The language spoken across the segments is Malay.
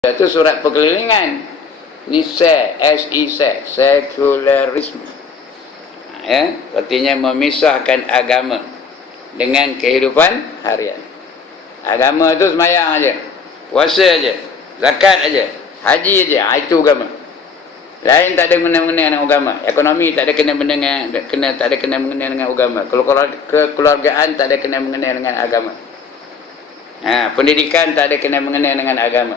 Itu surat perkelilingan. Ni sekularisme. Ya, artinya memisahkan agama dengan kehidupan harian. Agama tu semayang aja, puasa aja, zakat aja, haji aja, itu agama. Lain tak ada kena-mengena dengan agama. Ekonomi tak ada kena-mengena dengan agama. Kekeluargaan tak ada kena-mengena dengan agama. Pendidikan tak ada kena-mengena dengan agama.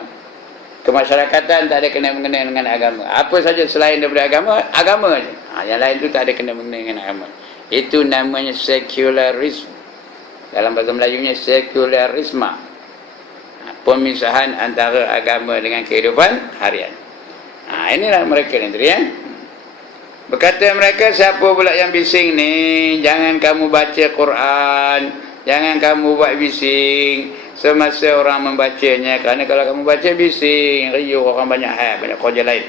Kemasyarakatan tak ada kena-mengena dengan agama. Apa saja selain daripada agama, agama saja. Yang lain tu tak ada kena-mengena dengan agama. Itu namanya sekularisme. Dalam bahasa Melayunya sekularisme. Pemisahan antara agama dengan kehidupan harian. Inilah mereka ni tadi, ya. Berkata mereka, siapa pula yang bising ni? Jangan kamu baca Quran, jangan kamu buat bising semasa orang membacanya, kerana kalau kamu baca bising, riuh, orang banyak banyak kerja lain,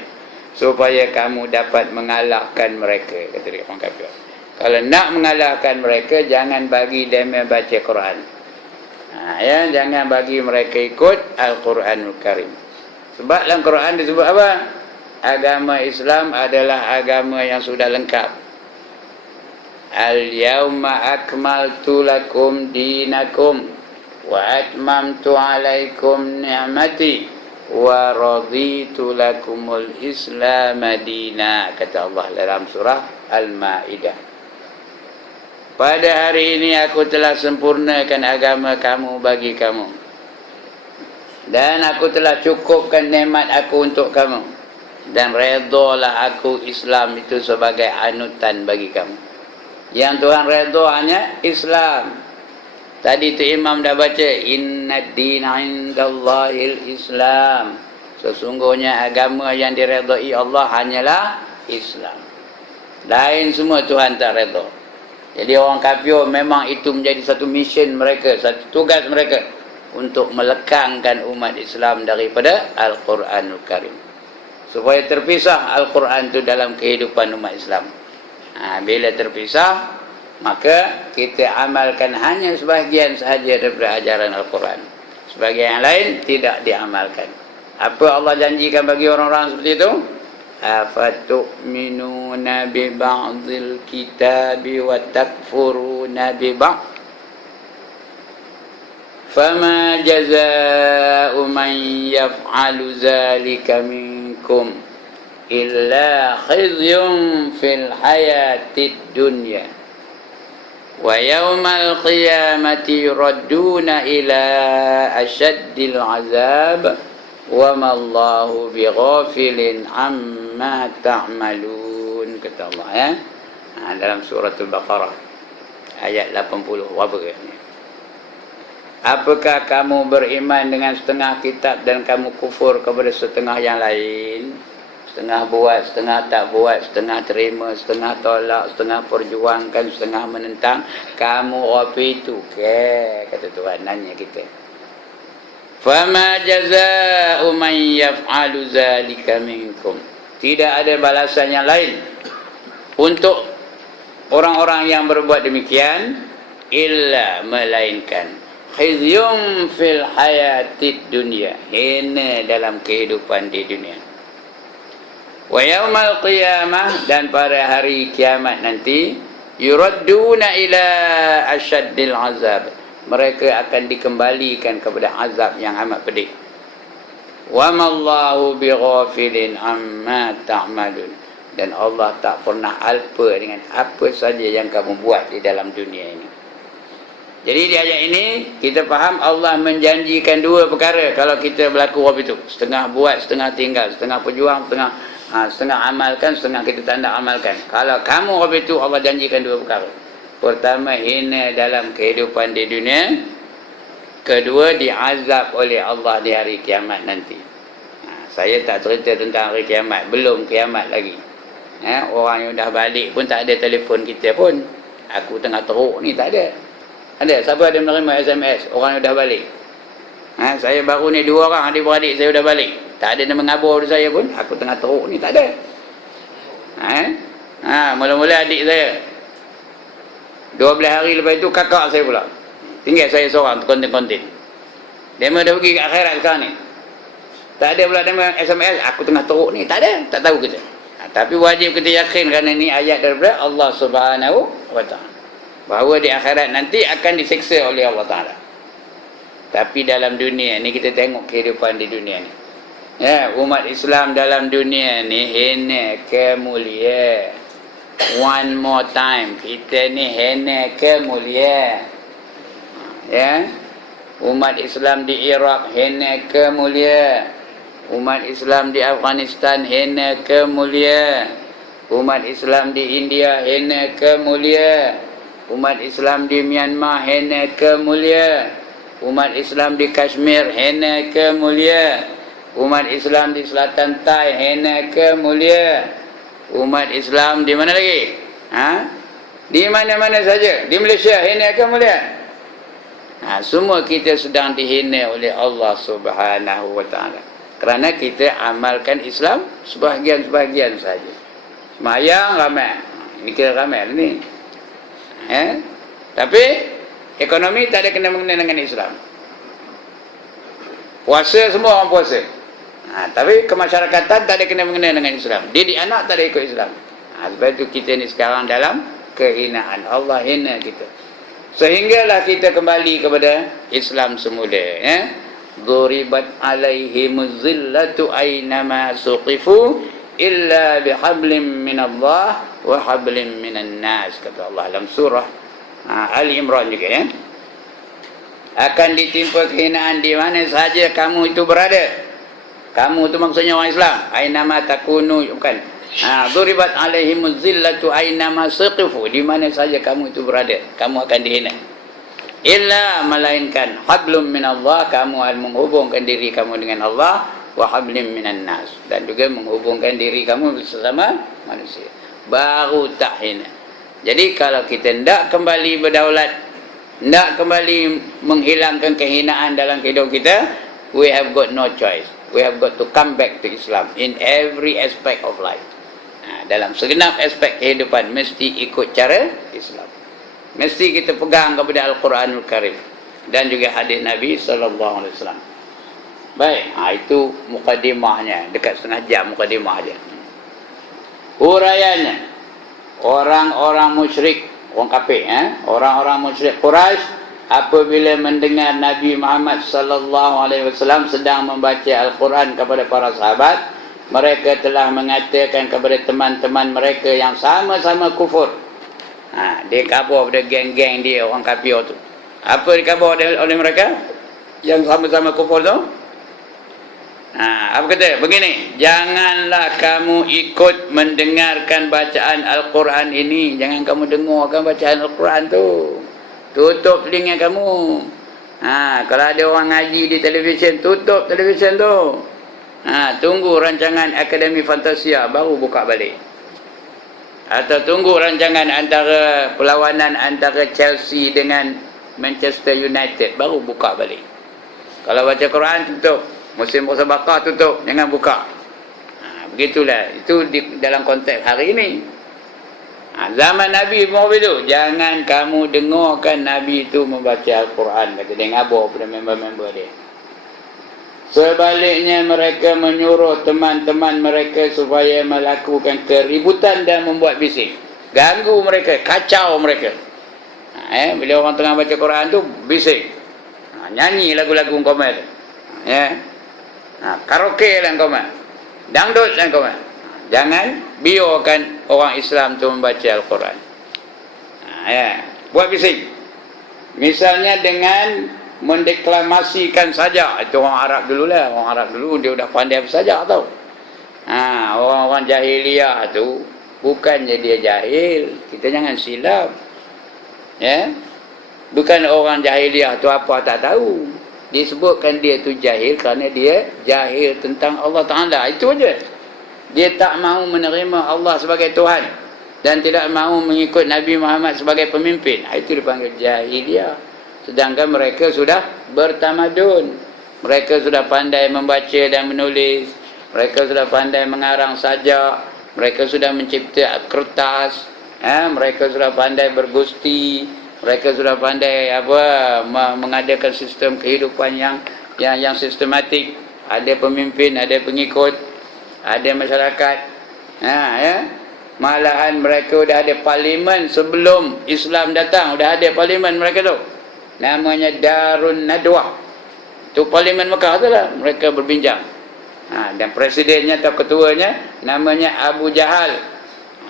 supaya kamu dapat mengalahkan mereka, kata dia orang kafir. Kalau nak mengalahkan mereka, jangan bagi mereka baca Quran. Jangan bagi mereka ikut Al-Quranul Karim. Sebab dalam Quran disebut apa? Agama Islam adalah agama yang sudah lengkap. Al-yawma akmaltu lakum dinakum wa atmamtu alaikum ni'mati wa raditu lakumul Islam madina, kata Allah dalam surah Al-Ma'idah. Pada hari ini aku telah sempurnakan agama kamu bagi kamu, dan aku telah cukupkan nikmat aku untuk kamu, dan redolah aku Islam itu sebagai anutan bagi kamu. Yang Tuhan redha hanya Islam. Tadi tu imam dah baca, inna dina indallahil Islam. Sesungguhnya agama yang diredai Allah hanyalah Islam. Lain semua Tuhan tak redha. Jadi orang kafir memang itu menjadi satu mission mereka, satu tugas mereka untuk melekangkan umat Islam daripada Al-Quranul Karim, supaya terpisah Al-Quran itu dalam kehidupan umat Islam. Bila terpisah, maka kita amalkan hanya sebahagian sahaja daripada ajaran Al-Quran. Sebahagian yang lain tidak diamalkan. Apa Allah janjikan bagi orang-orang seperti itu? Afatu'minuna bi ba'dil kitabi wa takfuruna bi ba'd. Fama jazaa'u man yaf'alu zalika minkum illa khizyun fil hayatid dunya wa yawmal qiyamati yuradduna ila asyaddil azab wa ma Allahu bighafilin amma ta'malun, kata Allah, ya. Dalam surah Al-Baqarah ayat 80 berapa ke? Apakah kamu beriman dengan setengah kitab dan kamu kufur kepada setengah yang lain? Setengah buat, setengah tak buat, setengah terima, setengah tolak, setengah perjuangkan, setengah menentang. Kamu apa itu? Kata Tuhan nanya kita. Fama jazaa'u man yaf'alu zalika minkum. Tidak ada balasan yang lain untuk orang-orang yang berbuat demikian illa melainkan khizyun fil hayatid dunya, hina dalam kehidupan di dunia. Wa yaumal qiyamah, dan pada hari kiamat nanti, yuradduna ila asyaddil azab, mereka akan dikembalikan kepada azab yang amat pedih. Wa mallahu bighafilin amma ta'malun, dan Allah tak pernah alpa dengan apa saja yang kamu buat di dalam dunia ini. Jadi di ayat ini kita faham Allah menjanjikan dua perkara kalau kita berlaku waktu itu. Setengah buat, setengah tinggal, setengah perjuang, setengah amalkan, setengah kita tak nak amalkan. Kalau kamu waktu itu, Allah janjikan dua perkara. Pertama, hina dalam kehidupan di dunia. Kedua, diazab oleh Allah di hari kiamat nanti. Saya tak cerita tentang hari kiamat, belum kiamat lagi. Orang yang dah balik pun tak ada telefon kita pun. Aku tengah teruk ni, tak ada. Ada? Siapa ada menerima SMS orang yang dah balik? Saya baru ni 2 orang adik-beradik saya dah balik. Tak ada nama mengabur saya pun. Aku tengah teruk ni, tak ada. Mula-mula adik saya 12 hari lepas itu kakak saya pula. Tinggal saya seorang konten-konten. Dia dah pergi ke akhirat sekarang ni. Tak ada pula nama SMS, aku tengah teruk ni. Tak ada, tak tahu kita. Tapi wajib kita yakin kerana ni ayat daripada Allah Subhanahu wa ta'ala. Bahawa di akhirat nanti akan diseksa oleh Allah Ta'ala. Tapi dalam dunia ni kita tengok kehidupan di dunia ni. Ya, umat Islam dalam dunia ni hina ke mulia. One more time, kita ni hina ke mulia. Ya. Umat Islam di Iraq hina ke mulia. Umat Islam di Afghanistan hina ke mulia. Umat Islam di India hina ke mulia. Umat Islam di Myanmar hina ke mulia. Umat Islam di Kashmir hina ke mulia. Umat Islam di Selatan Thai hina ke mulia. Umat Islam di mana lagi? Di mana-mana saja. Di Malaysia hina ke mulia. Semua kita sedang dihina oleh Allah Subhanahu wa ta'ala. Kerana kita amalkan Islam sebahagian-sebahagian saja. Semayang ramai. Ini kira ramai ni. Tapi ekonomi tak ada kena-mengena dengan Islam. Puasa semua orang puasa. Tapi kemasyarakatan tak ada kena-mengena dengan Islam. Didik anak tak ada ikut Islam. Sebab itu kita ni sekarang dalam kehinaan. Allah hina kita. Sehinggalah kita kembali kepada Islam semula. Duribat alaihimuz zillatu aynama suqifu illa bihablim minallah wa hablim minan nas, kata Allah dalam surah Ali Imran juga. Akan ditimpa kehinaan di mana sahaja kamu itu berada. Kamu itu maksudnya orang Islam. Aynama takunu, bukan. Duribat alaihimuz zillatu aynama suqifu, di mana saja kamu itu berada, kamu akan dihina. Illa, melainkan hablum minallah, kamu akan menghubungkan diri kamu dengan Allah, wa hablim minan nas, dan juga menghubungkan diri kamu bersama manusia, baru tak hina. Jadi kalau kita hendak kembali berdaulat, hendak kembali menghilangkan kehinaan dalam kehidupan kita, we have got no choice. We have got to come back to Islam in every aspect of life. Dalam segenap aspek kehidupan mesti ikut cara Islam. Mesti kita pegang kepada Al-Quranul Karim dan juga hadis Nabi sallallahu alaihi wasallam. Baik, itu mukadimahnya, dekat setengah jam mukadimah dia. Huraiannya, orang-orang musyrik, orang kafir, orang-orang musyrik Quraisy apabila mendengar Nabi Muhammad sallallahu alaihi wasallam sedang membaca Al-Quran kepada para sahabat, mereka telah mengatakan kepada teman-teman mereka yang sama-sama kufur. Dia kabur pada geng-geng dia, orang kafir tu. Apa dikabur oleh mereka yang sama-sama kufur tu? Apa kata? Begini, janganlah kamu ikut mendengarkan bacaan Al-Quran ini. Jangan kamu dengarkan bacaan Al-Quran tu. Tutup telinga kamu. Kalau ada orang ngaji di televisyen, tutup televisyen tu. Tunggu rancangan Akademi Fantasia, baru buka balik. Atau tunggu rancangan antara perlawanan antara Chelsea dengan Manchester United, baru buka balik. Kalau baca Quran, tutup. Musim musabaqah, tutup. Jangan buka. Begitulah. Itu dalam konteks hari ini. Zaman Nabi pun begitu. Jangan kamu dengarkan Nabi itu membaca Al-Quran. Kata dia ngabur pada member-member dia. Sebaliknya mereka menyuruh teman-teman mereka supaya melakukan keributan dan membuat bising. Ganggu mereka, kacau mereka. Bila orang tengah baca Quran tu, bising. Nyanyi lagu-lagu komer. Karaoke dan komer. Dangdut dan komer. Jangan biarkan orang Islam tu membaca Al-Quran. Buat bising. Misalnya dengan mendeklamasikan saja. Itu orang Arab dululah. Orang Arab dulu dia dah pandai bersajak tau. Orang-orang jahiliah tu bukannya dia jahil. Kita jangan silap. Bukan orang jahiliah tu apa tak tahu. Disebutkan dia tu jahil kerana dia jahil tentang Allah Ta'ala. Itu aja. Dia tak mahu menerima Allah sebagai Tuhan dan tidak mahu mengikut Nabi Muhammad sebagai pemimpin. Itu dipanggil jahiliah. Sedangkan mereka sudah bertamadun. Mereka sudah pandai membaca dan menulis. Mereka sudah pandai mengarang sajak. Mereka sudah mencipta kertas. Mereka sudah pandai bergusti. Mereka sudah pandai mengadakan sistem kehidupan yang sistematik. ada pemimpin, ada pengikut, ada masyarakat. Ya. Malahan mereka dah ada parlimen sebelum Islam datang, dah ada parlimen mereka tu. Namanya Darun Nadwah. Tu parlimen Mekah tu lah mereka berbincang. Dan presidennya atau ketuanya namanya Abu Jahal.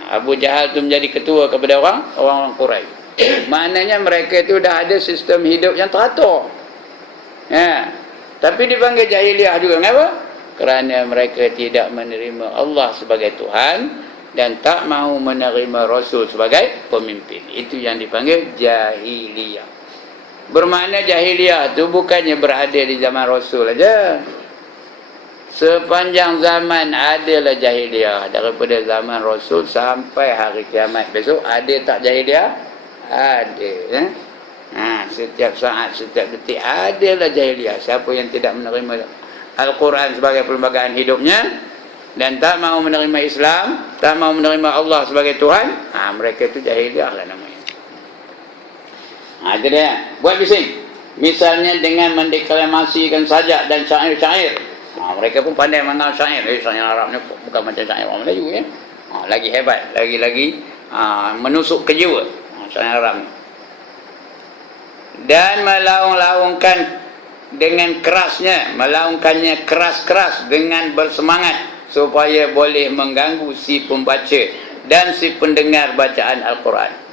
Abu Jahal tu menjadi ketua kepada orang Quraisy. Maknanya mereka itu dah ada sistem hidup yang teratur. Tapi dipanggil jahiliah juga. Kenapa? Kerana mereka tidak menerima Allah sebagai Tuhan dan tak mahu menerima Rasul sebagai pemimpin. Itu yang dipanggil jahiliyah. Bermakna jahiliyah itu bukannya berada di zaman Rasul aja. Sepanjang zaman adalah jahiliyah. Daripada zaman Rasul sampai hari kiamat besok, ada tak jahiliyah? Ada. Setiap saat, setiap detik adalah jahiliyah. Siapa yang tidak menerima Al-Quran sebagai perlembagaan hidupnya dan tak mahu menerima Islam, tak mahu menerima Allah sebagai Tuhan, mereka itu jahiliyah lah namanya. Itu dia. Buat bising. Misalnya dengan mendeklamasikan sajak dan syair-syair. Mereka pun pandai mengenal syair. Syair Arab ni bukan macam syair orang Melayu ya. Lagi hebat, lagi menusuk ke jiwa. Syair Arab ni. Dan melaung-laungkan dengan kerasnya, melaungkannya keras-keras dengan bersemangat supaya boleh mengganggu si pembaca dan si pendengar bacaan Al-Quran.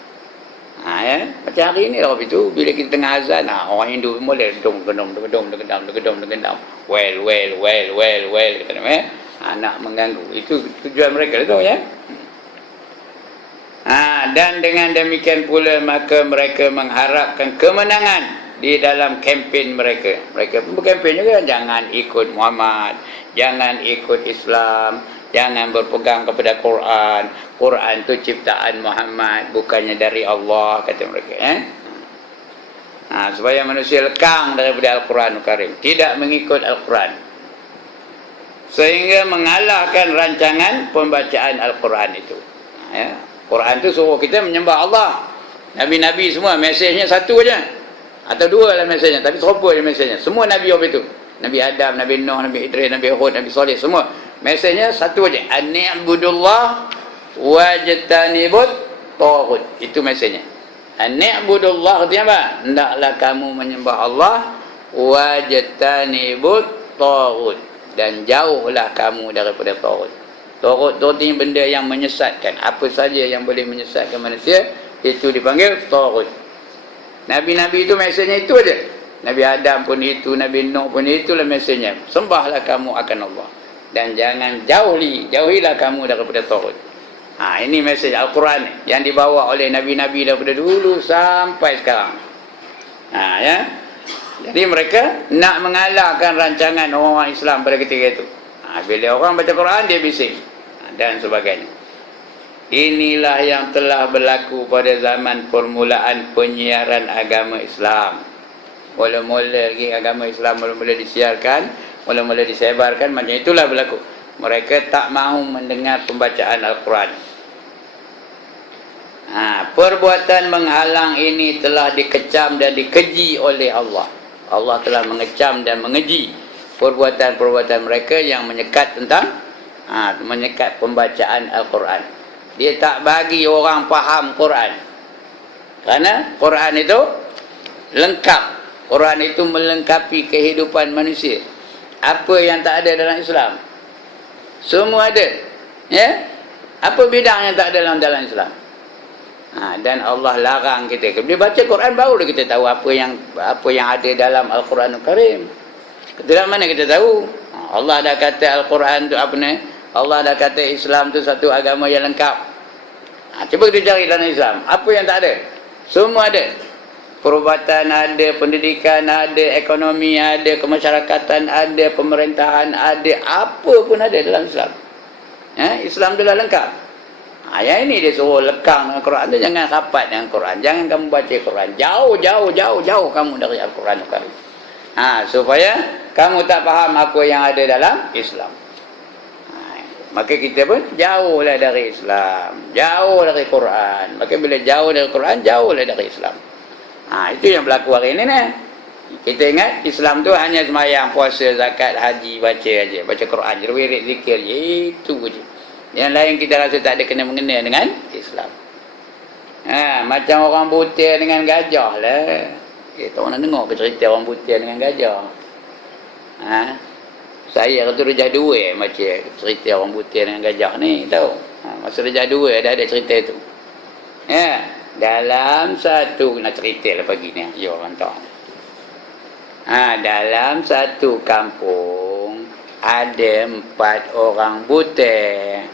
Macam hari ini lah itu bila kita tengah azan, orang Hindu boleh gedung well kata nak mengganggu. Itu tujuan mereka tu ya. Dan dengan demikian pula maka mereka mengharapkan kemenangan di dalam kempen mereka. Mereka pun berkempen juga, jangan ikut Muhammad, jangan ikut Islam, jangan berpegang kepada Quran. Quran itu ciptaan Muhammad, bukannya dari Allah, kata mereka. Supaya manusia lekang daripada Al-Quran Karim, tidak mengikut Al-Quran, sehingga mengalahkan rancangan pembacaan Al-Quran itu. Quran itu suruh kita menyembah Allah. Nabi-Nabi semua mesejnya satu aja atau dua lah mesejnya, tapi serupa je mesejnya. Semua Nabi apa itu? Nabi Adam, Nabi Nuh, Nabi Idris, Nabi Hud, Nabi Saleh, semua mesejnya satu aja. An-ni'budullah wajtanibut taghut. Itu mesejnya. An-ni'budullah artinya apa? Hendaklah kamu menyembah Allah wajtanibut taghut, dan jauhlah kamu daripada taghut. Taghut itu artinya benda yang menyesatkan. Apa saja yang boleh menyesatkan manusia itu dipanggil taghut. Nabi-Nabi itu mesejnya itu aja. Nabi Adam pun itu, Nabi Nuh pun itulah mesejnya. Sembahlah kamu akan Allah dan jangan jauhilah kamu daripada taghut. Ini mesej Al-Quran yang dibawa oleh Nabi-Nabi daripada dulu sampai sekarang. Ya. Jadi mereka nak mengalahkan rancangan orang-orang Islam pada ketika itu. Bila orang baca Quran dia bising dan sebagainya. Inilah yang telah berlaku pada zaman permulaan penyiaran agama Islam. Mula-mula lagi agama Islam mula-mula disiarkan, mula-mula disebarkan, macam itulah berlaku. Mereka tak mahu mendengar pembacaan Al-Quran. Perbuatan menghalang ini telah dikecam dan dikeji oleh Allah. Allah telah mengecam dan mengeji perbuatan-perbuatan mereka yang menyekat menyekat pembacaan Al-Quran. Dia tak bagi orang faham Quran. Kerana Quran itu lengkap. Quran itu melengkapi kehidupan manusia. Apa yang tak ada dalam Islam, semua ada. Ya? Apa bidang yang tak ada dalam Islam? Dan Allah larang kita. Bila baca Quran barulah kita tahu apa yang ada dalam Al-Quran Al-Karim. Dalam mana kita tahu? Allah dah kata Al-Quran tu apa ni? Allah dah kata Islam tu satu agama yang lengkap. Cuba kita cari dalam Islam. Apa yang tak ada? Semua ada. Perubatan ada, pendidikan ada, ekonomi ada, kemasyarakatan ada, pemerintahan ada, apa pun ada dalam Islam. Islam tu dah lengkap. Yang ini dia suruh lekang dengan Quran tu, jangan rapat dengan Quran. Jangan kamu baca Quran. Jauh kamu dari Al-Quran. Supaya kamu tak faham apa yang ada dalam Islam. Maka kita pun jauhlah dari Islam, jauh dari Quran. Maka bila jauh dari Quran, jauhlah dari Islam. Itu yang berlaku hari ini. Kita ingat Islam tu hanya sembahyang, puasa, zakat, haji, baca aja, baca Quran, wirid, zikir je, itu je. Yang lain kita rasa tak ada kena-mengena dengan Islam. Macam orang butir dengan gajah lah. Tak pernah dengar ke cerita orang butir dengan gajah? Saya kata Rejah 2 macam cerita orang butir dengan gajah ni, tahu? Masa Rejah 2 ada cerita tu. Dalam satu, nak cerita lah pagi ni, ya orang tahu. Dalam satu kampung ada 4 orang butir.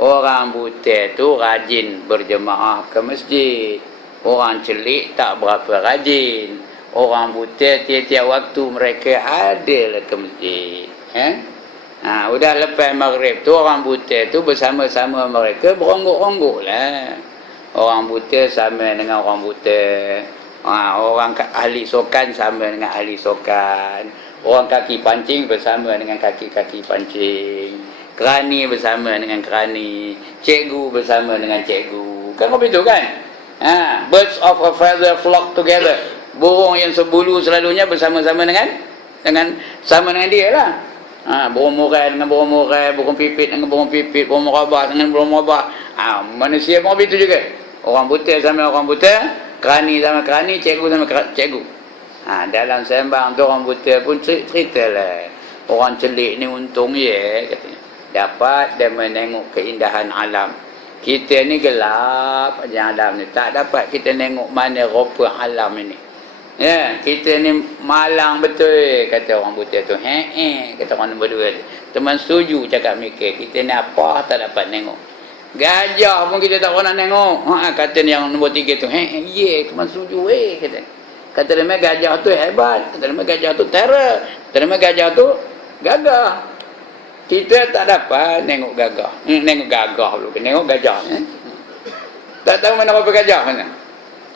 Orang butir tu rajin berjemaah ke masjid. Orang celik tak berapa rajin. Orang butir tiap-tiap waktu mereka adalah ke masjid. Udah lepas maghrib tu orang butir tu bersama-sama mereka beronggok-onggok lah. Orang butir sama dengan orang butir. Orang ahli sokan sama dengan ahli sokan. Orang kaki pancing bersama dengan kaki-kaki pancing. Kerani bersama dengan kerani. Cikgu bersama dengan cikgu. Kan begitu kan? Birds of a feather flock together. Burung yang sebulu selalunya bersama-sama dengan sama dengan dia lah. Burung murai dengan burung murai, burung pipit dengan burung pipit, burung merabah dengan burung merabah. Manusia pun begitu juga. Orang butir sama orang butir, kerani sama kerani, cikgu sama cikgu. Dalam sembang tu orang butir pun cerita lah. Orang celik ni untung ya, katanya. Dapat dia menengok keindahan alam. Kita ni gelap aja alam ni. Tak dapat kita tengok mana rupa alam ini. Kita ni malang betul, kata orang butir tu. Kata orang nombor 2. Teman setuju cakap mikir. Kita ni apa tak dapat tengok. Gajah pun kita tak pernah tengok. Kata yang nombor 3 tu. Teman setuju kata. Kata dia gajah tu hebat. Kata dia gajah tu terror. Kata dia gajah tu gagah. Kita tak dapat tengok gagah. Tengok gagah dulu. Tengok gajah. Tak tahu mana apa gajah mana.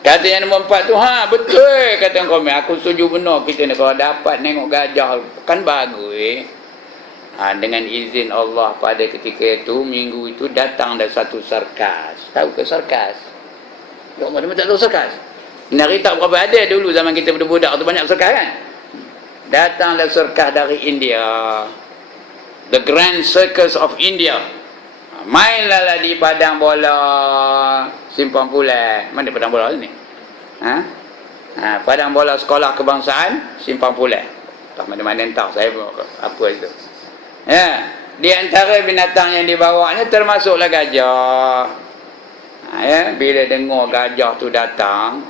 Kata yang nombor 4 tu, betul. Kata yang komen, aku setuju benar kita ni. Kalau dapat tengok gajah, kan bagus. Dengan izin Allah pada ketika itu, minggu itu datang dari satu sarkas. Tahu ke sarkas? Ya Allah, dia tak tahu sarkas. Nari tak berapa ada dulu zaman kita budak-budak tu banyak sarkas kan? Datang dari sarkas dari India. The Grand Circus of India. Mainlah di padang bola Simpang Pulai. Mana padang bola ni? Padang bola sekolah kebangsaan Simpang Pulai. Tak mana-mana entah saya apa itu. Di antara binatang yang dibawanya termasuklah gajah. Bila dengar gajah tu datang,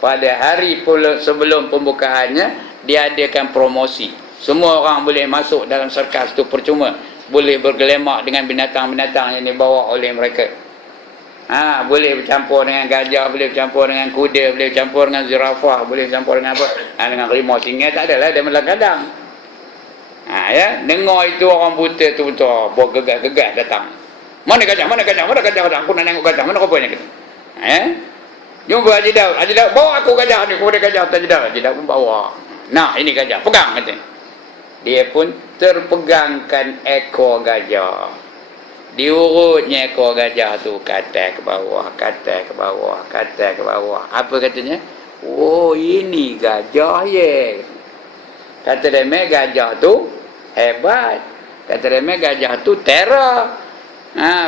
pada hari pula sebelum pembukaannya diadakan promosi. Semua orang boleh masuk dalam sarkas tu percuma. Boleh bergelemak dengan binatang-binatang yang dibawa oleh mereka. Boleh bercampur dengan gajah, boleh bercampur dengan kuda, boleh bercampur dengan zirafah, boleh bercampur dengan apa? Dengan harimau, singa tak adalah, dia melang-kadang. Dengar itu orang buta tu betul, bergegas-gegas datang. Mana gajah, mana gajah, mana gajah, aku nak tengok gajah, mana rupanya kita? Jumpa Haji Daud, bawa aku gajah ni, kepada gajah Haji Daud. Haji Daud pun bawa. Nah, ini gajah, pegang katanya. Dia pun terpegangkan ekor gajah. Diurutnya ekor gajah tu kata ke bawah, kata ke bawah, kata ke bawah. Apa katanya? Oh, ini gajah ye. Kata dia, gajah tu hebat. Kata dia, gajah tu terror.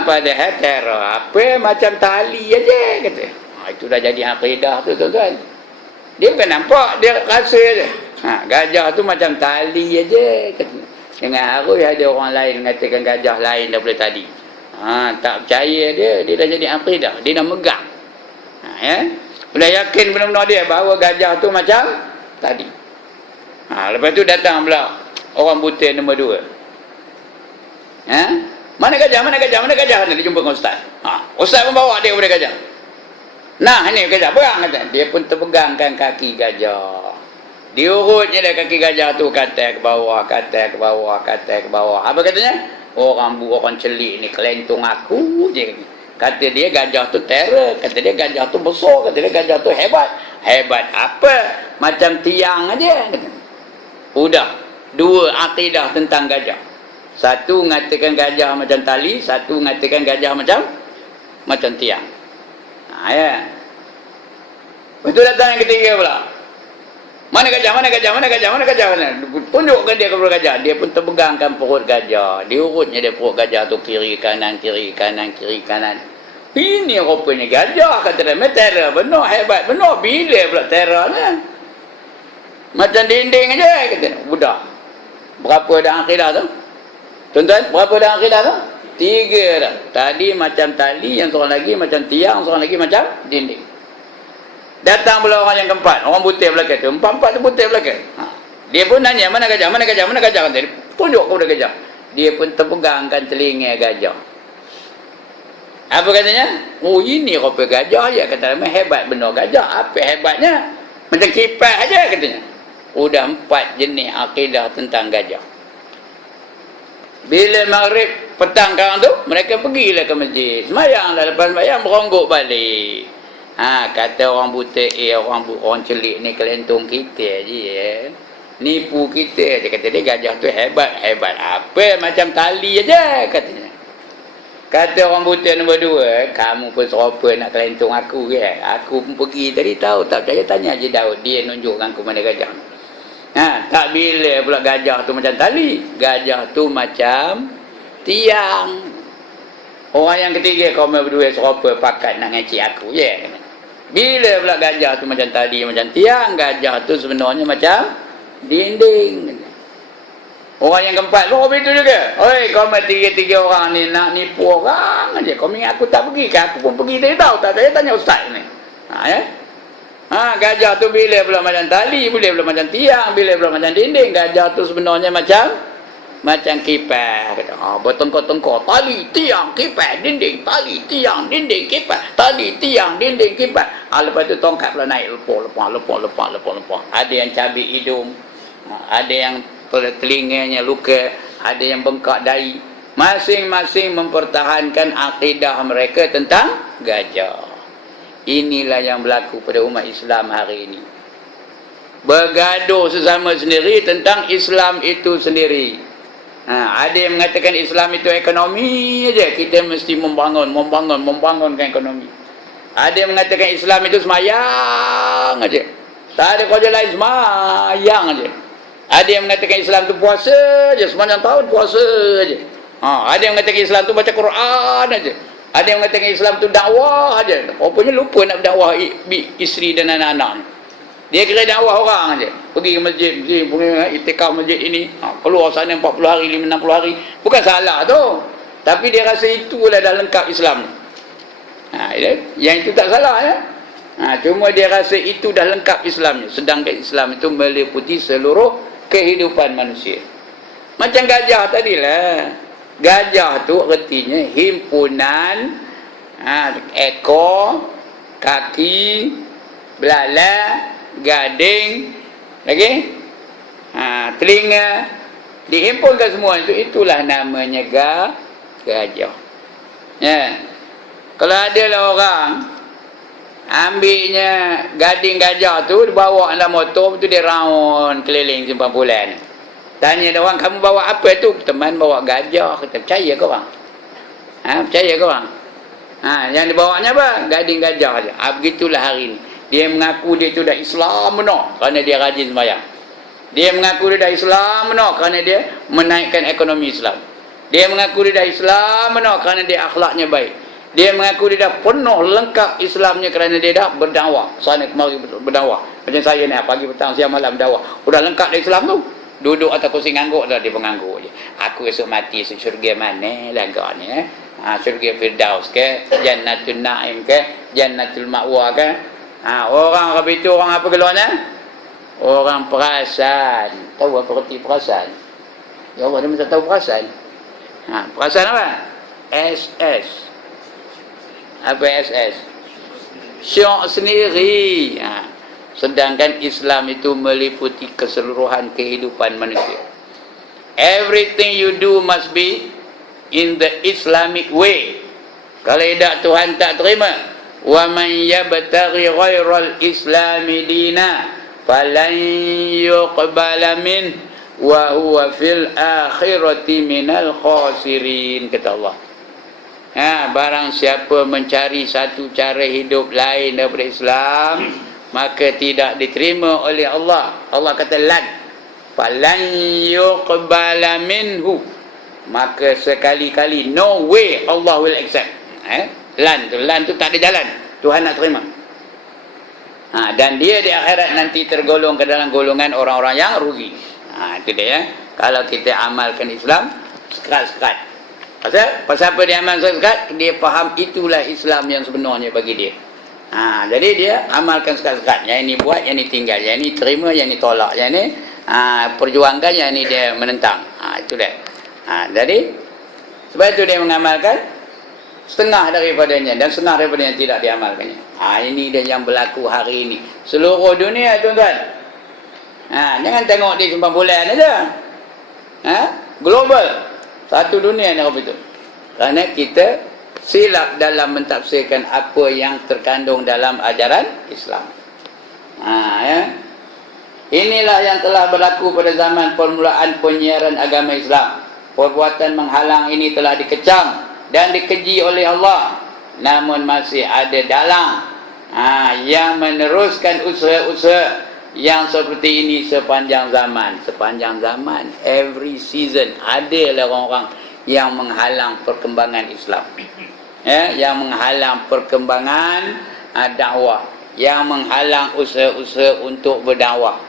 Padahal terror apa? Macam tali aja kata. Itu dah jadi akidah tu tuan-tuan. Dia bukan nampak, dia rasa je. Gajah tu macam tali aja. Dengan harus ada orang lain mengatakan gajah lain daripada tadi. Tak percaya dia dah jadi akidah. Dia dah megang. Dah yakin benar-benar dia bahawa gajah tu macam tadi. Lepas tu datang pula orang buta nombor 2. Mana gajah, mana gajah, mana gajah? Dia jumpa dengan ustaz. Ustaz pun bawa dia kepada gajah. Nah, ini gajah, pegang kata. Dia pun terpegangkan kaki gajah. Diurutnya dari kaki gajah tu kata ke bawah, kata ke bawah, kata ke bawah. Apa katanya? Orang celik ni kelentung aku je. Kata dia gajah tu terror, kata dia gajah tu besar, kata dia gajah tu hebat. Hebat apa? Macam tiang aja. Udah, 2 akidah tentang gajah. Satu mengatakan gajah macam tali, satu mengatakan gajah macam tiang. Betul datang yang ketiga pula. Mana gajah, mana gajah, mana gajah, mana gajah, mana. Tunjukkan dia kepada gajah. Dia pun terbegangkan perut gajah. Diurutnya dia perut gajah tu kiri kanan, kiri kanan, kiri kanan. Ini rupanya gajah, kata dia. Terror benar, hebat benar. Bila pula terror ni? Macam dinding aja, kata dia. Budak. Berapa dah akidah tu? Tuan-tuan, berapa dah akidah tu? 3 dah. Tadi macam tali, yang seorang lagi macam tiang, seorang lagi macam dinding. Datang pula orang yang keempat, orang butir belakang tu. Empat-empat tu butir belakang. Dia pun nanya, mana gajah, mana gajah, mana gajah. Dia tunjuk kepada gajah. Dia pun terpegangkan telinga gajah. Apa katanya? Oh, ini rupa gajah ya. Kata dia, hebat benar gajah. Apa hebatnya? Macam kipas aja katanya. Udah 4 jenis akidah tentang gajah. Bila maghrib petang kawan tu, mereka pergilah ke masjid. Semayang dah, lepas semayang beronggok balik. Kata orang buta, orang celik ni kelentung kita je ya. Nipu kita je. Kata dia gajah tu hebat. Hebat apa? Macam tali aja katanya. Kata orang buta nombor 2, kamu pun serupa nak kelentung aku ke? Aku pun pergi tadi tahu, tak percaya tanya je Daud. Dia nunjukkan aku mana gajah. Tak bila pula gajah tu macam tali. Gajah tu macam tiang. Orang yang ketiga, kau berdua serupa pakat nak ngecik aku je. Bila pula gajah tu macam tali, macam tiang, gajah tu sebenarnya macam dinding. Orang yang keempat, kau begitu juga. Oi, kau tiga orang ni nak nipu orang aja. Kau ingat aku tak pergi ke? Aku pun pergi tadi tahu. Tak saya tanya ustaz ni. Gajah tu bila pula macam tali, bila pula macam tiang, bila pula macam dinding. Gajah tu sebenarnya macam kipas. Bertengkar-tengkar. Tali, tiang, kipas, dinding. Tali, tiang, dinding, kipas. Tali, tiang, dinding, kipas. Lepas tu tongkat pula naik. Lepas. Ada yang cabik hidung. Ada yang telinganya luka. Ada yang bengkak dahi. Masing-masing mempertahankan akidah mereka tentang gajah. Inilah yang berlaku pada umat Islam hari ini. Bergaduh sesama sendiri tentang Islam itu sendiri. Ada yang mengatakan Islam itu ekonomi aja, kita mesti membangunkan ekonomi. Ada yang mengatakan Islam itu semayang aja, tak ada kerja lain, semayang aja. Ada yang mengatakan Islam itu puasa aja, sepanjang tahun puasa aja. Ada yang mengatakan Islam itu baca Quran aja. Ada yang mengatakan Islam itu dakwah aja. Rupanya lupa nak berdakwah isteri dan anak-anak. Dia kira dakwah orang aja. Pergi ke masjid, pergi itikaf masjid ini, keluar sana 40 hari, 60 hari. Bukan salah tu. Tapi dia rasa itulah dah lengkap Islam. Yang itu tak salah ya. Cuma dia rasa itu dah lengkap Islamnya. Sedangkan Islam itu meliputi seluruh kehidupan manusia. Macam gajah tadilah. Gajah tu artinya himpunan ekor, kaki, belalak, gading, lagi telinga, dihimpunkan semua itulah namanya gajah. Kalau adalah orang ambilnya gading gajah tu dibawa dalam motor tu, dia round keliling simpang bulan. Tanya orang, kamu bawa apa tu? Teman bawa gajah. Kata, percaya ke orang? Percaya ke orang? Yang dibawanya apa? Gading gajah saja. Begitulah hari ini. Dia mengaku dia tu dah Islam benar kerana dia rajin sembahyang. Dia mengaku dia dah Islam benar kerana dia menaikkan ekonomi Islam. Dia mengaku dia dah Islam benar kerana dia akhlaknya baik. Dia mengaku dia dah penuh lengkap Islamnya kerana dia dah berdakwah. Sana kemari berdakwah. Macam saya ni, pagi petang siang malam berdakwah. Udah lengkap dah Islam tu. Duduk atas kursi ngangguk dah, dia penganggur je. Aku esok mati syurga mana lagaknya? Syurga Firdaus ke? Jannatul Naim ke? Jannatul Ma'wa ke? Orang Rabi itu orang apa keluarnya? Orang perasan. Tahu apa arti perasan? Ya Allah, dia mesti tahu perasan. Perasan apa? SS. Apa SS? Syok sendiri. Sedangkan Islam itu meliputi keseluruhan kehidupan manusia. Everything you do must be in the Islamic way. Kalau tidak, Tuhan tak terima. Wa man yabtaghi ghairal islami dina falan yuqbala min wa huwa fil akhirati minal khasirin, kata Allah. Barang siapa mencari satu cara hidup lain daripada Islam, maka tidak diterima oleh Allah. Allah kata lan, falan yuqbala minhu, maka sekali-kali no way Allah will accept. Lan tu tak ada jalan Tuhan nak terima. Dan dia di akhirat nanti tergolong ke dalam golongan orang-orang yang rugi. Itu dia ya. Kalau kita amalkan Islam sekat-sekat. Pasal apa dia amal sekat-sekat? Dia faham itulah Islam yang sebenarnya bagi dia. Jadi dia amalkan sekat-sekat. Yang ini buat, yang ini tinggal, yang ini terima, yang ini tolak, yang ini perjuangkan, yang ini dia menentang. Itu dia. Jadi sebab itu dia mengamalkan setengah daripadanya dan setengah daripadanya tidak diamalkannya. Ini dia yang berlaku hari ini seluruh dunia, tuan-tuan. Jangan tengok di Sembang Bulan aja. Global, satu dunia ni apa itu. Kerana kita silap dalam mentafsirkan apa yang terkandung dalam ajaran Islam. Inilah yang telah berlaku pada zaman permulaan penyiaran agama Islam. Perbuatan menghalang ini telah dikecam dan dikeji oleh Allah, namun masih ada dalang yang meneruskan usaha-usaha yang seperti ini sepanjang zaman. Sepanjang zaman, every season ada orang-orang yang menghalang perkembangan Islam, yang menghalang perkembangan dakwah, yang menghalang usaha-usaha untuk berdakwah.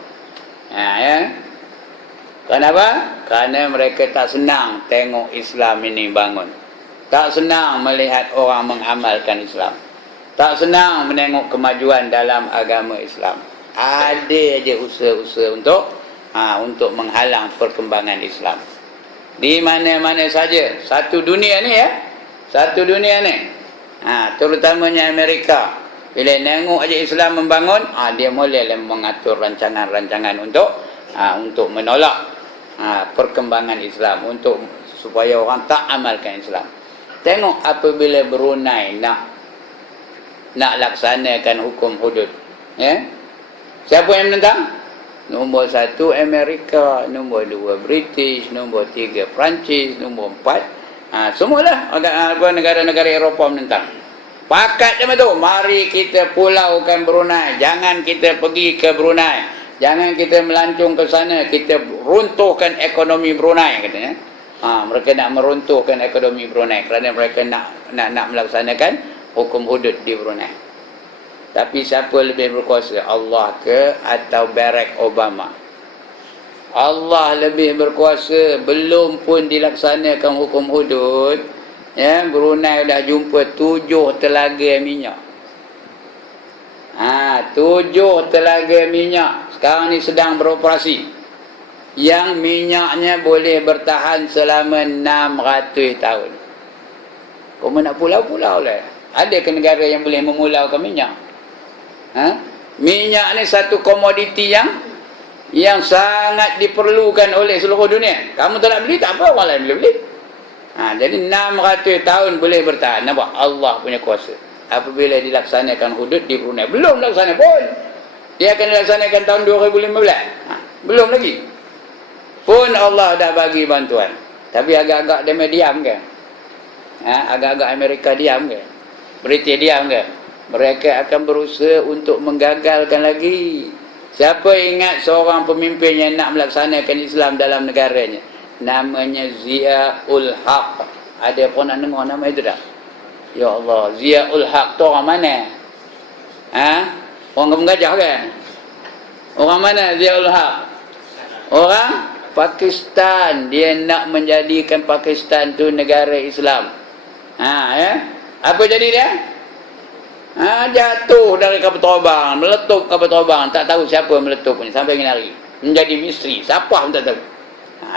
Kenapa? Kerana mereka tak senang tengok Islam ini bangun, tak senang melihat orang mengamalkan Islam, tak senang menengok kemajuan dalam agama Islam. Ada aja usaha-usaha untuk menghalang perkembangan Islam di mana-mana saja. Satu dunia ni satu dunia ni, terutamanya Amerika, bila tengok aja Islam membangun, dia mulalah mengatur rancangan-rancangan untuk menolak perkembangan Islam, supaya orang tak amalkan Islam. Tengok apabila Brunei nak laksanakan hukum hudud, siapa yang menentang? Nombor 1 Amerika, nombor 2 British, nombor 3 Perancis, nombor 4 semualah negara-negara Eropah menentang. Pakat macam tu, mari kita pulaukan Brunei, jangan kita pergi ke Brunei, jangan kita melancong ke sana, kita runtuhkan ekonomi Brunei, katanya. Mereka nak meruntuhkan ekonomi Brunei kerana mereka nak melaksanakan hukum hudud di Brunei. Tapi siapa lebih berkuasa, Allah ke atau Barack Obama? Allah lebih berkuasa. Belum pun dilaksanakan hukum hudud, Brunei dah jumpa 7 telaga minyak. 7 telaga minyak sekarang ni sedang beroperasi, yang minyaknya boleh bertahan selama 600 tahun. Kau nak pulau-pulau lah. Ada ke negara yang boleh memulaukan minyak? Minyak ni satu komoditi yang sangat diperlukan oleh seluruh dunia. Kamu tak nak beli, tak apa, orang lain boleh beli. Jadi 600 tahun boleh bertahan. Nampak Allah punya kuasa. Apabila dilaksanakan hudud di Brunei, belum laksana pun. Dia akan dilaksanakan tahun 2015. Belum lagi. Pun Allah dah bagi bantuan. Tapi agak-agak dia diam ke? Agak-agak Amerika diam ke? British diam ke? Mereka akan berusaha untuk menggagalkan lagi. Siapa ingat seorang pemimpin yang nak melaksanakan Islam dalam negaranya? Namanya Zia-ul Haq. Ada pun nak dengar nama itu tak? Ya Allah, Zia-ul Haq tu orang mana? Orang Kampung Gajah ke? Orang mana Zia-ul Haq? Orang Pakistan. Dia nak menjadikan Pakistan tu negara Islam. Apa jadi dia? Jatuh dari kapal terbang, meletup kapal terbang, tak tahu siapa meletupnya sampai hari menjadi misteri, siapa pun tak tahu.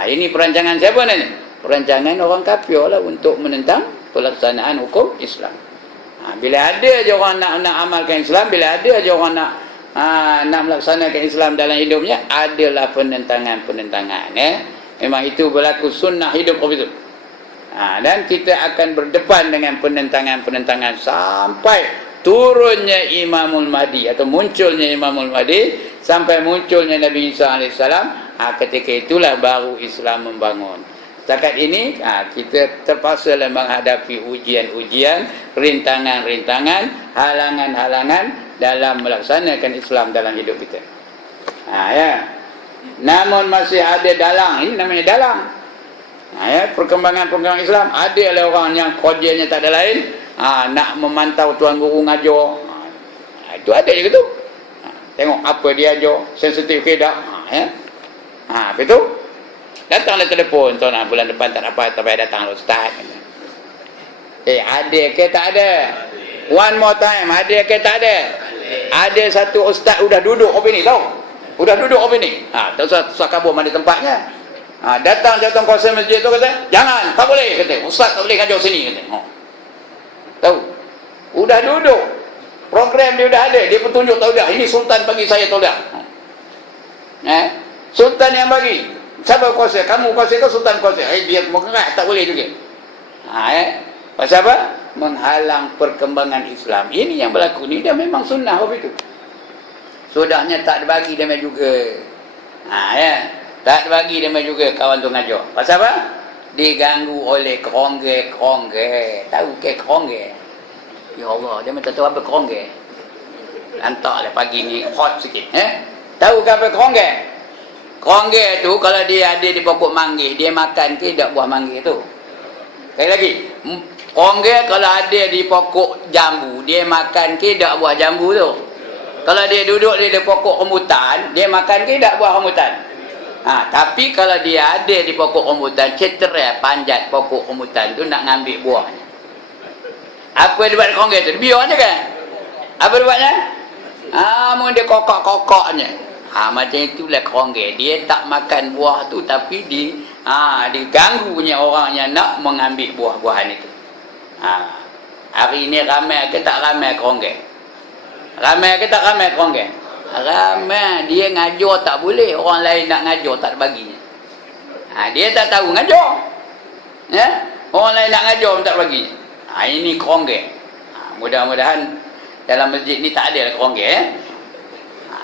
Ini perancangan siapa ni? Perancangan orang kafir lah untuk menentang pelaksanaan hukum Islam. Bila ada je orang nak amalkan Islam, bila ada je orang nak melaksanakan Islam dalam hidupnya, adalah penentangan-penentangan. Memang itu berlaku sunnah hidup itu. Dan kita akan berdepan dengan penentangan-penentangan sampai turunnya Imamul Mahdi atau munculnya Imamul Mahdi, sampai munculnya Nabi Isa AS. Ketika itulah baru Islam membangun. Setakat ini kita terpaksa menghadapi ujian-ujian, rintangan-rintangan, halangan-halangan, dalam melaksanakan Islam dalam hidup kita. Ya. Namun masih ada dalang, ini namanya dalang. Ya, perkembangan Islam ada oleh orang yang kerjanya tak ada lain, nak memantau tuan guru ngajar. Itu ada je gitu. Tengok apa dia ajar, sensitif ke tak. Ya. Betul. Datanglah telefon, tuan bulan depan tak apa, tak payah datang ustaz. Ada ke tak ada? One more time, ada ke tak ada? Ada satu ustaz sudah duduk opini tahu? Sudah duduk opini. Tak usah kabur mana tempatnya. Datang kuasa masjid tu kata, jangan, tak boleh kata. Ustaz tak boleh ngajar sini kata. Tahu? Sudah duduk. Program dia sudah ada, dia petunjuk tahu dah. Ini sultan bagi saya tahu dah. Sultan yang bagi. Siapa kuasa? Kamu kuasa ke sultan kuasa? Dia mengerat, tak boleh juga. Pasal apa? Menghalang perkembangan Islam. Ini yang berlaku ni dah memang sunnah apa itu. Sudahnya tak dibagi dia juga. Tak dibagi dia juga kawan tu ngajar. Pasal apa? Diganggu oleh kerongge. Tahu ke kerongge? Ya Allah, dia minta tahu apa kerongge. Lantaklah pagi ni hot sikit. Tahu ke apa kerongge? Kerongge tu kalau dia ada di pokok manggis, dia makan ke tak buah manggis tu? Sekali lagi. Kerongge kalau ada di pokok jambu, dia makan ke tak buah jambu tu? Kalau dia duduk di pokok rambutan, dia makan ke tak buah rambutan? Tapi kalau dia ada di pokok rambutan, cetera panjat pokok rambutan tu nak ngambil buahnya. Apa dia buat kerongge tu? Biar je kan? Apa dia buatnya? Mungkin dia kokok-kokoknya. Macam itulah kerongge. Dia tak makan buah tu, tapi diganggunya orang yang nak mengambil buah-buahan itu. Hari ini ramai ke tak ramai kerongge? Ramai ke tak ramai kerongge? Ramai. Dia ngajar tak boleh. Orang lain nak ngajar tak baginya. Dia tak tahu ngajar. Orang lain nak ngajar tak baginya. Ini kerongge. Mudah-mudahan dalam masjid ni tak ada lah kerongge.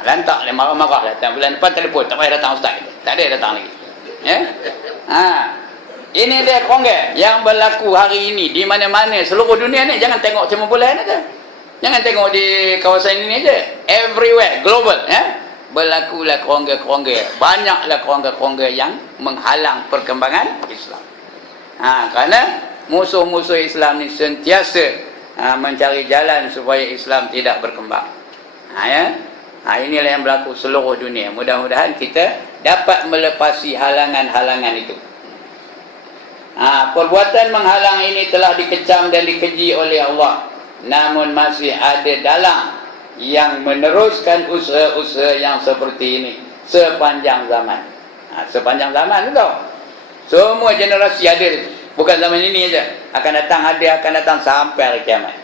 Lantaklah marah-marah datang bulan depan telefon, tak payah datang ustaz. Tak ada datang lagi. Ini dia kerongge yang berlaku hari ini di mana-mana seluruh dunia ni. Jangan tengok cuma bulan aja. Jangan tengok di kawasan ini aja. Everywhere, global, berlakulah kerongge-kerongge. Banyaklah kerongge-kerongge yang menghalang perkembangan Islam. Kerana musuh-musuh Islam ni sentiasa mencari jalan supaya Islam tidak berkembang. Inilah yang berlaku seluruh dunia. Mudah-mudahan kita dapat melepasi halangan-halangan itu. Perbuatan menghalang ini telah dikecam dan dikeji oleh Allah. Namun masih ada dalang yang meneruskan usaha-usaha yang seperti ini sepanjang zaman. Sepanjang zaman tu tahu. Semua generasi ada. Bukan zaman ini aja. Akan datang sampai hari kiamat.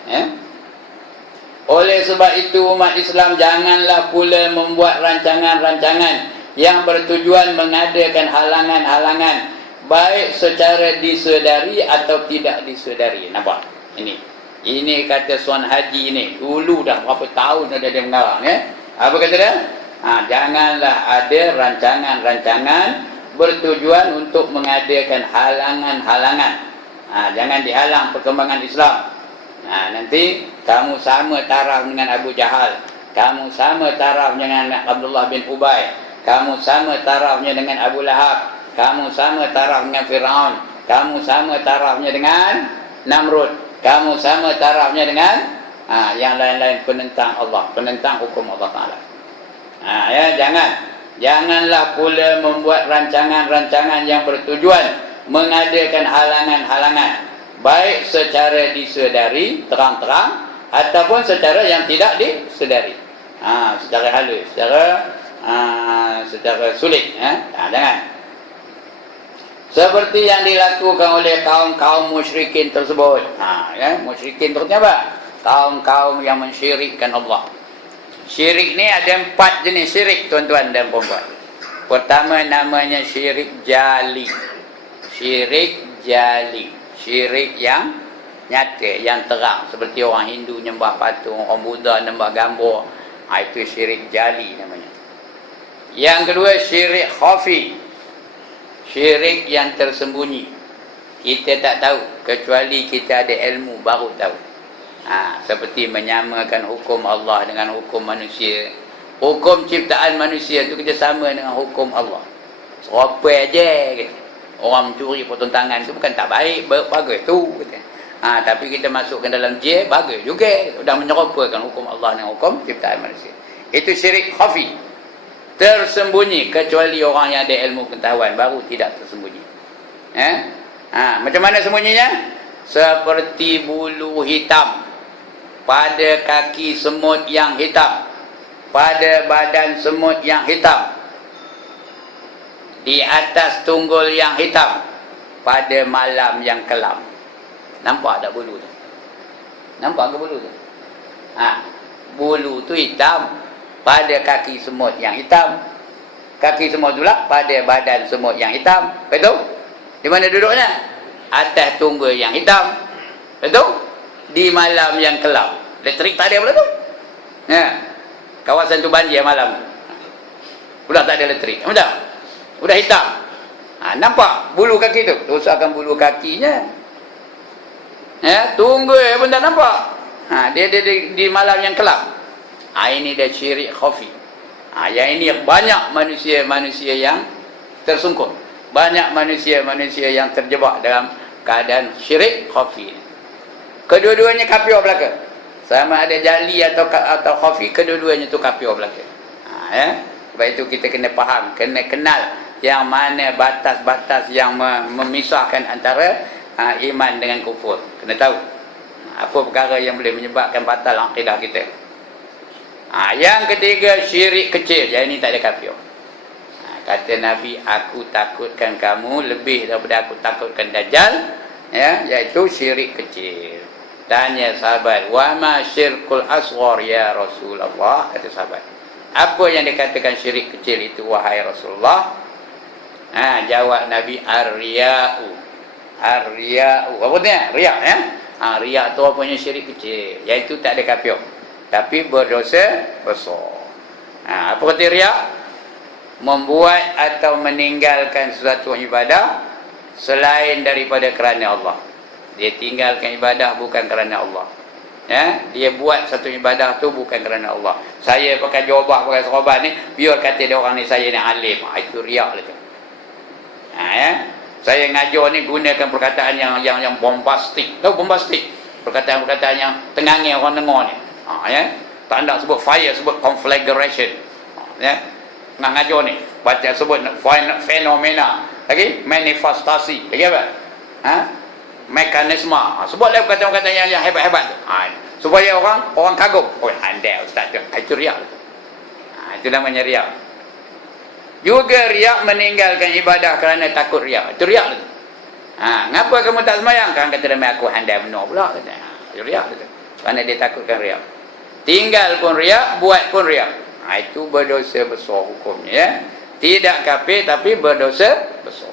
Oleh sebab itu umat Islam janganlah pula membuat rancangan-rancangan yang bertujuan mengadakan halangan-halangan, baik secara disedari atau tidak disedari. Nampak? Ini kata Tuan Haji ni. Dulu dah berapa tahun dah dia mengarang. Apa kata dia? Janganlah ada rancangan-rancangan bertujuan untuk mengadakan halangan-halangan. Jangan dihalang perkembangan Islam. Nanti kamu sama taraf dengan Abu Jahal, kamu sama taraf dengan Abdullah bin Ubay, kamu sama tarafnya dengan Abu Lahab, kamu sama taraf dengan Fir'aun, kamu sama tarafnya dengan Namrud, kamu sama tarafnya dengan yang lain-lain penentang Allah, penentang hukum Allah Ta'ala. Janganlah pula membuat rancangan-rancangan yang bertujuan mengadakan halangan-halangan, baik secara disedari, terang-terang, ataupun secara yang tidak disedari. Secara halus, secara sulit. Jangan. Seperti yang dilakukan oleh kaum-kaum musyrikin tersebut. Musyrikin maksudnya apa? Kaum-kaum yang mensyirikkan Allah. Syirik ni ada 4 jenis syirik, tuan-tuan dan puan-puan. Pertama namanya syirik jali. Syirik jali. Syirik yang nyata, yang terang. Seperti orang Hindu nyembah patung, orang Buddha nyembah gambar. Itu syirik jali namanya. Yang kedua syirik khafi. Syirik yang tersembunyi. Kita tak tahu, kecuali kita ada ilmu baru tahu. Seperti menyamakan hukum Allah dengan hukum manusia. Hukum ciptaan manusia itu kerjasama dengan hukum Allah. Serupai aja gitu. Orang mencuri potong tangan itu bukan tak baik, bagus tu kata. Tapi kita masukkan dalam jail, bagus juga. Dah menyerupakan hukum Allah dengan hukum ciptaan manusia. Itu syirik khafi. Tersembunyi, kecuali orang yang ada ilmu pengetahuan baru tidak tersembunyi. Macam mana sembunyinya? Seperti bulu hitam pada kaki semut yang hitam, pada badan semut yang hitam, di atas tunggul yang hitam, pada malam yang kelam. Nampak tak bulu tu? Nampak ke bulu tu? Bulu tu hitam pada kaki semut yang hitam. Kaki semut pula pada badan semut yang hitam. Betul? Di mana duduknya? Atas tunggul yang hitam. Betul? Di malam yang kelam. Elektrik tak ada pula tu. Kawasan tu banjir malam. Sudah tak ada elektrik. Betul? Sudah hitam. Nampak bulu kaki tu? Rosakkan bulu kakinya. Tunggul pun tak nampak. Dia di malam yang kelam. Ini dia syirik khafi. Yang ini banyak manusia-manusia yang tersungkur. Banyak manusia-manusia yang terjebak dalam keadaan syirik khafi. Kedua-duanya kafir belaka. Sama ada jali atau khafi, kedua-duanya tu kafir belaka. Sebab itu kita kena faham, kena kenal yang mana batas-batas yang memisahkan antara iman dengan kufur. Kena tahu apa perkara yang boleh menyebabkan batal akidah kita. Yang ketiga, syirik kecil. Yang ini tak ada kafir. Kata Nabi, aku takutkan kamu lebih daripada aku takutkan Dajjal, iaitu syirik kecil. Tanya sahabat, wa ma syirkul asghar ya Rasulullah? Kata sahabat, apa yang dikatakan syirik kecil itu wahai Rasulullah? Jawab Nabi, ar-riya'u. Ar-riya'u. Apa dia? Riya', ya? Riya' tu apanya syirik kecil, iaitu tak ada kafir, tapi berdosa besar. Apa kata riya'? Membuat atau meninggalkan sesuatu ibadah selain daripada kerana Allah. Dia tinggalkan ibadah bukan kerana Allah. Dia buat satu ibadah tu bukan kerana Allah. Saya pakai jubah, pakai serban ni, biar kata dia orang ni saya ni alim. Itu riak lah tu. Saya ngajar ni gunakan perkataan yang bombastik. Tahu bombastik? Perkataan-perkataan yang tengangnya orang dengar ni. Tak nak sebut fire, sebut conflagration. Nak ngajar ni, baca sebut fenomena, lagi manifestasi, lagi apa? Mekanisme. Sebutlah perkataan-perkataan yang hebat-hebat tu. Supaya orang kagum. Oh, handai ustaz tu. Itu riak. Itu namanya riak. Juga riak meninggalkan ibadah kerana takut riak. Itu riak tu. Ngapa kamu tak sembahyang? Kan kata dia, aku handai benar pula. Itu riak tu. Kerana dia takutkan riak. Tinggal pun riak, buat pun riak. Itu berdosa besar hukumnya, ya. Tidak kafir tapi berdosa besar.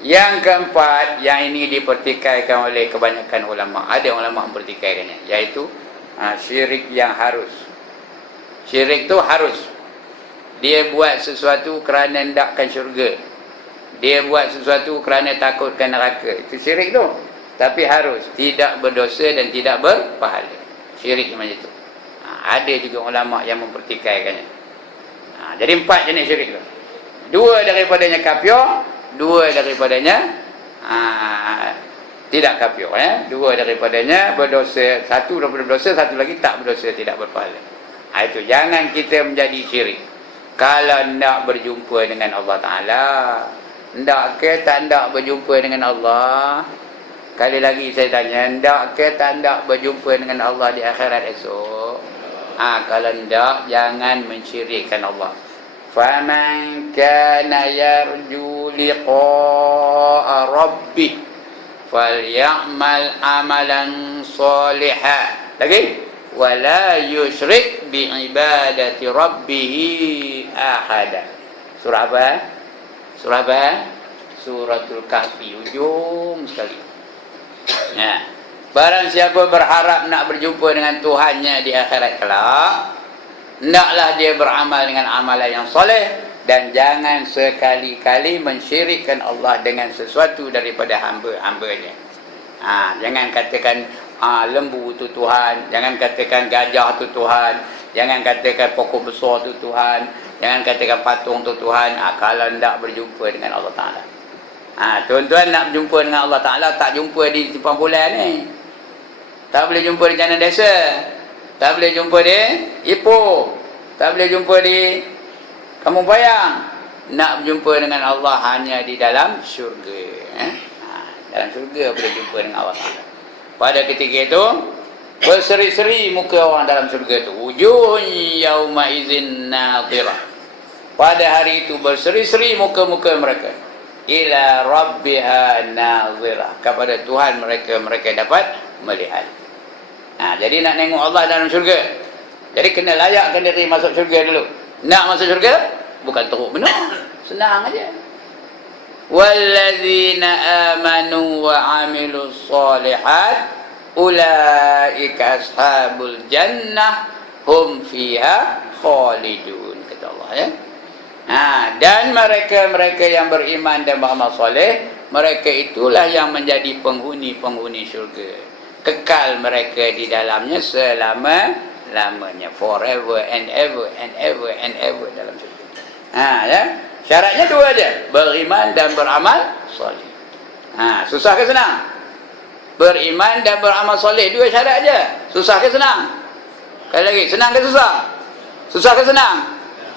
Yang keempat, yang ini dipertikaikan oleh kebanyakan ulama. Ada ulama mempertikaikannya, iaitu syirik yang harus. Syirik tu harus. Dia buat sesuatu kerana hendakkan syurga. Dia buat sesuatu kerana takutkan neraka. Itu syirik tu. Tapi harus, tidak berdosa dan tidak berpahala. Syirik macam itu. Ada juga ulama yang mempertikaikannya. Jadi 4 jenis syirik tu. 2 daripadanya kafir, 2 daripadanya tidak kafir, 2 daripadanya berdosa, 1 daripada berdosa, 1 lagi tak berdosa, tidak berpahala. Itu jangan kita menjadi syirik. Kalau nak berjumpa dengan Allah Ta'ala, ndak ke tak ndak berjumpa dengan Allah? Kali lagi saya tanya, ndak ke tak ndak berjumpa dengan Allah di akhirat esok? Kalau ndak, jangan mensyirikkan Allah. Faman kana yarju liqa'a rabbih falyamal amalan salihan. Lagi, wala yusyrik bi ibadati rabbih ahada. Surah apa? Surah apa? Suratul Kahfi, ujung sekali. Barang siapa berharap nak berjumpa dengan Tuhannya di akhirat kelak, hendaklah dia beramal dengan amalan yang soleh, dan jangan sekali-kali mensyirikkan Allah dengan sesuatu daripada hamba-hambanya. Jangan katakan lembu tu Tuhan, jangan katakan gajah tu Tuhan, jangan katakan pokok besar tu Tuhan, jangan katakan patung tu Tuhan. Kalau tidak berjumpa dengan Allah Ta'ala. Tuan-tuan nak berjumpa dengan Allah Ta'ala, tak jumpa di simpang bulan ni, tak boleh jumpa di Jana Desa, tak boleh jumpa di Ipoh, tak boleh jumpa di Kampung Bayang. Nak berjumpa dengan Allah hanya di dalam syurga. Dalam syurga boleh jumpa dengan Allah Ta'ala. Pada ketika itu berseri-seri muka orang dalam syurga itu. Wujuhun yauma izin nadhirah. Pada hari itu berseri-seri muka-muka mereka. Ila rabbiha nadhirah. Kepada Tuhan mereka dapat melihat. Jadi nak tengok Allah dalam syurga. Jadi kena layakkan diri masuk syurga dulu. Nak masuk syurga? Bukan teruk benar. Senang aja. Wallazina amanu wa amilus solihat ulaika ashabul jannah hum fiha khalidun, kata Allah ya. Dan mereka-mereka yang beriman dan beramal soleh, mereka itulah yang menjadi penghuni-penghuni syurga. Kekal mereka di dalamnya selama-lamanya, forever and ever and ever and ever dalam syurga. Ya. Syaratnya dua aja, beriman dan beramal soleh. Susah ke senang? Beriman dan beramal soleh, dua syarat aja. Susah ke senang? Sekali lagi, senang ke susah? Susah ke senang?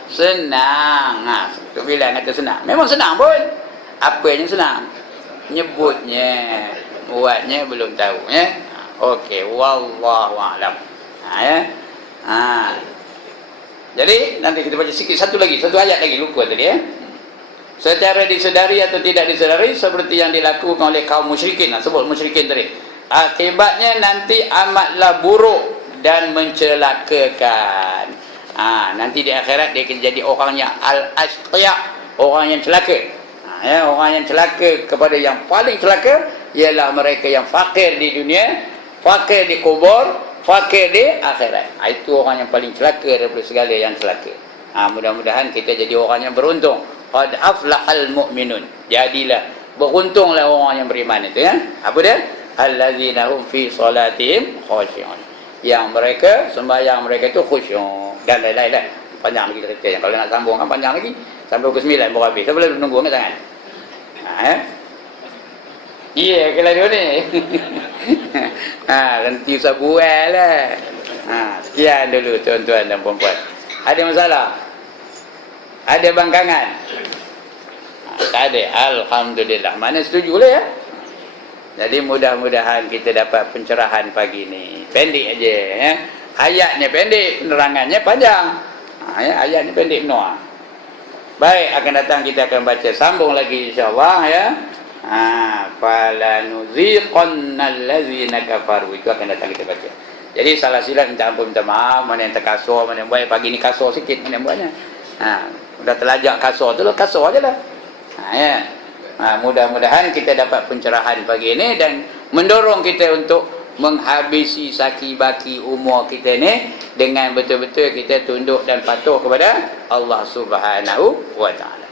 Senang. Bila kata senang, memang senang pun. Apa yang senang? Nyebutnya, buatnya belum tahu ya. Okey, wallahu a'lam. Ya. Jadi nanti kita baca sikit satu ayat lagi, lupa tadi ya. Secara disedari atau tidak disedari, seperti yang dilakukan oleh kaum musyrikin, sebut musyrikin tadi, akibatnya nanti amatlah buruk dan mencelakakan. Nanti di akhirat dia akan jadi orang yang al-ashqiya, orang yang celaka. Orang yang celaka kepada yang paling celaka ialah mereka yang fakir di dunia, fakir di kubur, fakir di akhirat. Itu orang yang paling celaka daripada segala yang celaka. Mudah-mudahan kita jadi orang yang beruntung. Qad aflahal mu'minun. Jadilah, beruntunglah orang yang beriman itu ya. Apa dia? Allazina hum fi salatihim khushu'un. Yang mereka sembahyang mereka itu khusyuk dan lain-lain lah. Panjang lagi cerita yang kalau nak sambung kan panjang lagi. Sampai pukul 9 baru habis. Saya boleh menunggu angkat tangan. Kalau dia ni. Nanti usah buat lah. Sekian dulu tuan-tuan dan puan-puan. Ada masalah? Ada bangkangan? Tak ada. Alhamdulillah. Mana setuju lah ya? Jadi mudah-mudahan kita dapat pencerahan pagi ni. Pendek aja ya. Ayatnya pendek, penerangannya panjang. Ayatnya pendek penuh. Baik, akan datang kita akan baca sambung lagi insya-Allah ya. Fala nuziqannal ladzina kafaru, itu akan datang kita baca. Jadi salah silap minta ampun, minta maaf. Mana yang terkasar, mana yang baik. Pagi ni kasar sikit, mana yang buatnya. Udah terlajak kasar tu lah, kasar aje lah. Ya. Mudah-mudahan kita dapat pencerahan pagi ini dan mendorong kita untuk menghabisi saki baki umur kita ni dengan betul-betul kita tunduk dan patuh kepada Allah Subhanahu wa taala.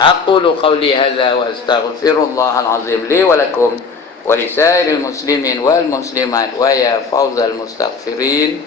Aqulu qawli hadza wa astaghfirullahal azim li wa lakum wa lisairil muslimin wal muslimat wa ya fawzal mustaghfirin.